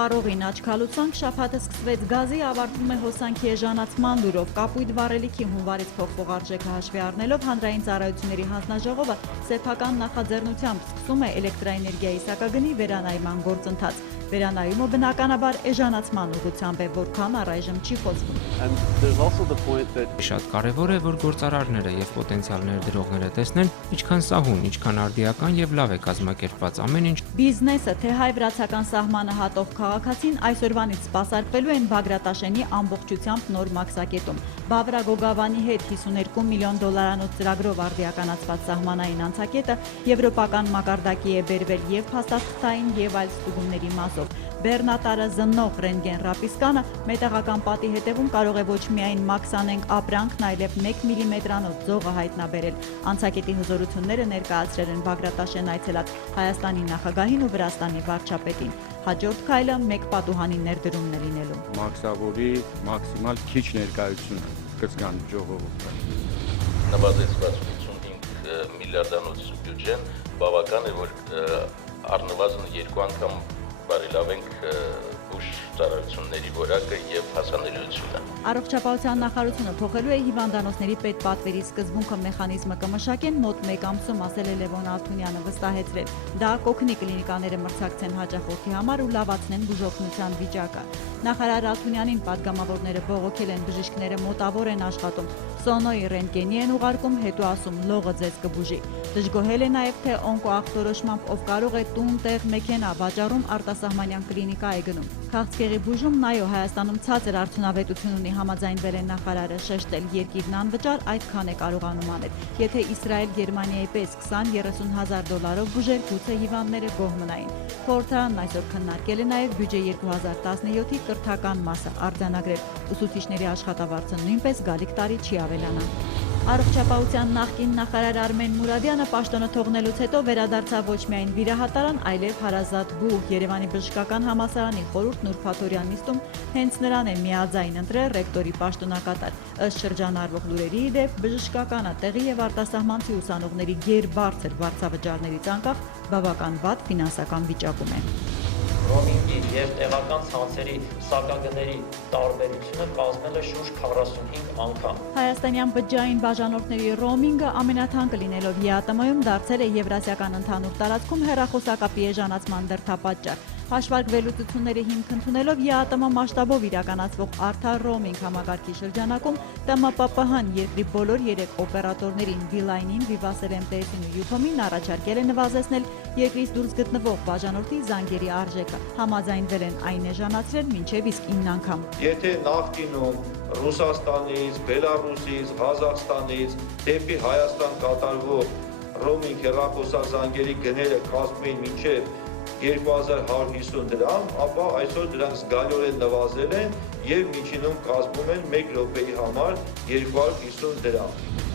Պարողին աչքալուծանք շաբաթը սկսվեց գազի, ավարտվում է հոսանքի էժանացման լուրով, կապույտ վառելիքի հունվարից փոխվող արժեքը հաշվի առնելով հանրային ծառայությունների հանձնաժողովը սեփական նախաձեռնությամբ սկսում է էլեկտրաէներգիայի սակագնի վերանայման գործընթաց։ Վերանայումը բնականաբար էժանացման ուղղությամբ է, որքան առայժմ չի խոսվում։ Շատ կարևոր է, որ գործարարները եւ պոտենցիալ ներդրողները տեսնեն, ինչքան սահուն, ինչքան արդիական եւ լավ է կազմակերպված ամեն ինչ։ Բիզնեսը, թե հայ-վրացական սահմանը հատող քաղաքացին այսօրվանից սպասարկվելու են Բագրատաշենի ամբողջությամբ նոր մաքսակետում։ Բավրա Գոգավանի հետ $52 միլիոն ծրագրով արդիականացված սահմանային անցակետը եվրոպական մակարդակի է բերվել եւ փաստաթղթային եւ այլ ստուգումների մասով։ Բեռնատարը զննող ռենտգեն ռապիսկանը մետաղական պատի հետևում կարող է ոչ միայն մաքսանենք ապրանքն, այլև 1 միլիմետրանոց ձողը հայտնաբերել։ Անցակետի հզորությունները ներկայացրել են Բագրատաշեն այցելած Հայաստանի նախագահին ու Վրաստանի վարչապետին։ Հաջորդ քայլը մեկ պատուհանի ներդրումն է լինելու։ Մաքսավորի մաքսիմալ քիչ ներկայությունը կցկան ժողովուրդը։ Նվազեցված 55 միլիարդանոց բյուջեն բավական է, որ առնվազն 2 անգամ բարելավենք ուժ ծառայությունների որակը եւ հասանելիությունը։ Առողջապահության նախարարությունը փոխելու է հիվանդանոցների պետպատվերի սկզբունքը մեխանիզմը կմշակեն մոտ 1 ամսում, ասել է Լևոն Ալթունյանը վստահեցրել։ Դա կօգնի կլինիկաները մրցակցեն հաճախորդի համար ու լավացնեն բուժօգնության վիճակը։ Նախարար Ալթունյանին պատգամավորները բողոքել են, բժիշկները մոտավոր են աշխատում, Սոնոյի ռենտգենի են ուղարկում, հետո ասում լողը ձեզ կբուժի։ Դժգոհել է նաև, թե օնկոախտորոշմամբ ով կարող է տուն, տեղ, մեքենա վաճառում արտասահմանյան կլինիկա է գնում։ Քաղցկեղի բուժումն այո, Հայաստանում ցածր արդյունավետություն ունի, համաձայնվել է նախարարը, շեշտել երկիրն անվճար այդքան է կարողանում անել։ Եթե Իսրայել Գերմանիայի պես 20-30 հազար դոլարով բուժեր, գուցե հիվանդները գոհ մնային։ Խորհրդարանն այսօր քննարկել է նաև բյուջե 2017-ի կրթական մասը արձանագրել։ Ուսուցիչների աշխատավարձը նույնպես գալիք տարի չի ավելանա։ Առողջապահության նախկին նախարար Արմեն Մուրադյանը պաշտոնը թողնելուց հետո վերադարձավ ոչ միայն վիրահատարան, այլև հարազատ բուհ։ Երևանի բժշկական համալսարանի խորհուրդ Նուրբ Փաթորյան նիստում հենց նրան է միաձայն ընտրել ռեկտորի պաշտոնակատար։ Ըստ շրջանառվող լուրերի դեպ բժշկականը տեղի եւ արտասահմանցի ուսանողների գերբարձր վարձավճարներից անկախ բավական վատ ֆինանսական վիճակում է։ Ռոմինգի եւ տեղական ցանցերի սակագների տարբերությունը կազմել է շուրջ 45 անգամ։ Հայաստանյան բջջային բաժանորդների ռոմինգը ամենաթանկը լինելով ԵԱՏՄ-ում դարձել է եվրասիական ընդհանուր տարածքում հեռախոսակապի էժանացման դրդապատճառ։ Հաշվարկվելուծությունների հիմք ընդունելով ԵԱՏՄ մասշտաբով իրականացվող արդար ռոմինգ համակարգի շրջանակում ՏՄՊՊՀ-ն երկրի բոլոր 3 օպերատորներին Beeline-ին, Vivacer MTS-ին ու Ucom-ին առաջարկել է նվազեցնել երկրից դուրս գտնվող բաժանորդի զանգերի արժեքը։ Համաձայնվել են այն էժանացրել մինչև իսկ 9 անգամ։ Եթե նախկինում Ռուսաստանից, Բելարուսից, Ղազախստանից դեպի Հայաստան կատարվող ռոմինգ հեռախոսազանգերի գները կազմում էին մինչև 2150 դրամ, ապա այսօր դրանք զգալիորեն նվազել են եւ միջինում կազմում են 1 րոպեի համար 250 դրամ։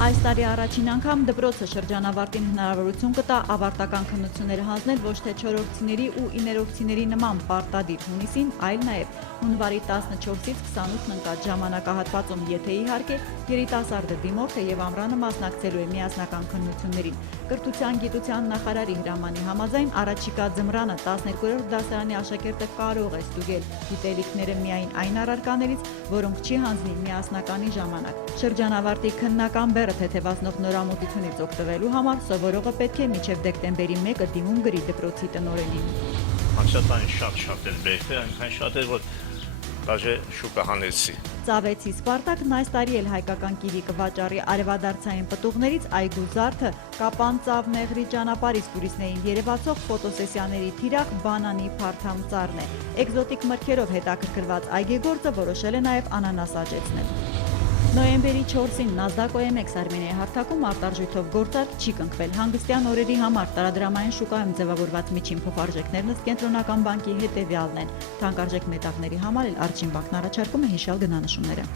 Այս տարի առաջին անգամ դպրոցը շրջանավարտին հնարավորություն կտա ավարտական քննությունները հանձնել ոչ թե 4-րդցիների ու 9-րդցիների նման պարտադիր հունիսին, այլ նաև հունվարի 14-ից 28-ն ընկած ժամանակահատվածում, եթե իհարկե երիտասարդը դիմորդ է եւ ամռանը մասնակցելու է միասնական քննություններին։ Կրթության գիտության նախարարի հրամանի համաձայն առաջիկա ձմռանը 12-րդ դասարանի աշակերտը կարող է ստուգել գիտելիքները միայն այն առարկաներից, որոնք չի հանձնի միասնականի ժամանակ։ Շրջանավարտի քննական բեռը թեթևացնող նորամուծությունից օգտվելու համար սովորողը պետք է մինչև դեկտեմբերի 1-ը դիմում գրի դպրոցի տնօրենին։ Անշատային շատ էր բերվել, այնքան շատ էր, որ դաժե շուկա հանեցի։ Ծավեցի Սպարտակն այս տարի էլ հայկական կիրի կվաճառի արևադարձային պտուղներից այգու զարդը, Կապան ծավ Մեղրի ճանապարհից տուրիստներին երևացող ֆոտոսեսիաների թիրախ բանանի փարթամ ծառն է։ Էկզոտիկ մրգերով հետաքրքրված այգեգործը որոշել է նաև անանաս աճեցնել։ Նոյեմբերի 4-ին NASDAQ OMX Արմենիայի հարթակում արտարժույթով գործարք չի կնքվել։ Հանգստյան օրերի համար տարադրամային շուկայում ձևավորված միջին փոխարժեքներն ըստ կենտրոնական բանկի հետևյալն են։ Թանկարժեք մետաղների համար էլ Արժին բանկն առաջարկում է հիշյալ գնանշումները։